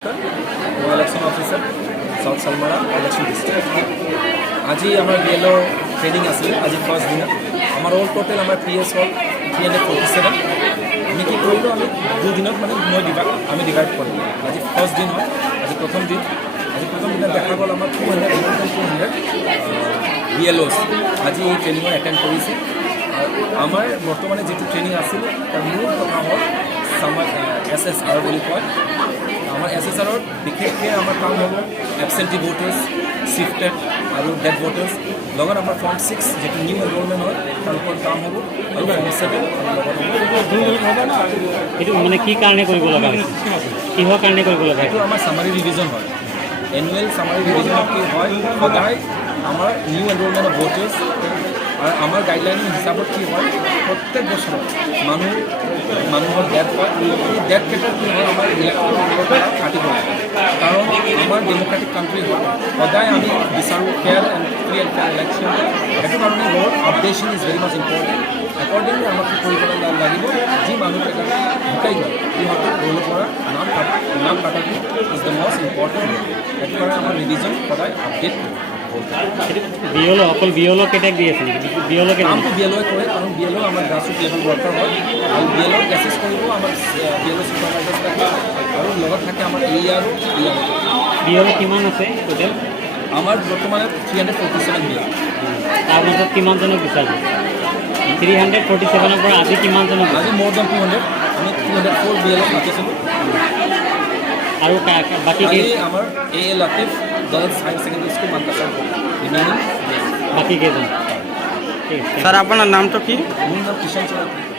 Election officer south Salmara election district आज BLO training आছিলে आज first दिन ऑल टोटल PS हल 347 আমি কি কৰিলো আমি দুদিনত মানে মই ডিভাইড কৰিলো आज फर्स्ट दिन হয় आज प्रथम दिन দেখা গ'ল আমাৰ 200 BLOs आज এই ট্ৰেইনিং এটেন্ড কৰিছে আমাৰ বৰ্তমানে যেটো ট্ৰেইনিং আছিল তাৰ মূল কথা হ'ল SSR বুলি কয় আমার SSR বিশেষকে আমার কাম হব অ্যাবসেন্টি ভোটার্স শিফটেড আর ডেড ভোটার্স লগত আমার ফর্ম 6 যেটা নিউ এনরোলমেন্ট হয় তার উপর কাম হব আর ফর্ম 7 এটু মানে কি কারণে কৰিব লগা হৈছে কিহৰ কাৰণে কৰিব লগা এটু আমার সামারি রিভিজন হয় এনুয়াল সামারি রিভিজন কি হয় সদায় আমার নিউ এনরোলমেন্ট অফ ভোটার্স আর আমার গাইডলাইন হিসাবত কি হয় প্রত্যেক বছর মানুহৰ ডেথ হয় ডেথ কেটাৰ কি হয় আমাৰ ইলেকট্ৰন কাটিব কাৰণ আমাৰ ডেমোক্ৰেটিক কান্ট্ৰি হয় সদায় আমি বিচাৰোঁ fair and free and fair election সেইটো কাৰণে law updation is very much important accordingly আমাক কি কৰিব লাগিব যি মানুহ কেইটা ঢুকাই গ'ল সিহঁতক ৰোলৰ পৰা নাম কাটাটো ইজ দ্য মষ্ট ইম্পৰ্টেণ্ট সেইটো কাৰণে আমাৰ ৰিভিজন সদায় আপডেট BLO অকল BLO কেটাক দি আছে নেকি BLO কে নামটো BLO কৰে কাৰণ BLO আমাৰ গ্ৰাসৰুট লেভেল ওয়াৰ্কাৰ হয় আৰু BLO এসেস কৰিব আমাৰ BLO সুপাৰভাইজাৰ থাকে আৰু লগত থাকে আমাৰ AR BLO কিমান আছে টোটাল আমাৰ বৰ্তমানে 347 BLO তাৰ মাজত কিমানজনক বিচাৰিছে 347 ৰ পৰা আজি কিমানজনক আজি মোৰ দেন 200 আমি 204 BLO মাতিছিলোঁ আৰু বাকি আমাৰ AL Latif girls higher secondary school Mankachar remaining बाकी केজন सर आपन नाम तो की मोर नाम किशन चौधरी।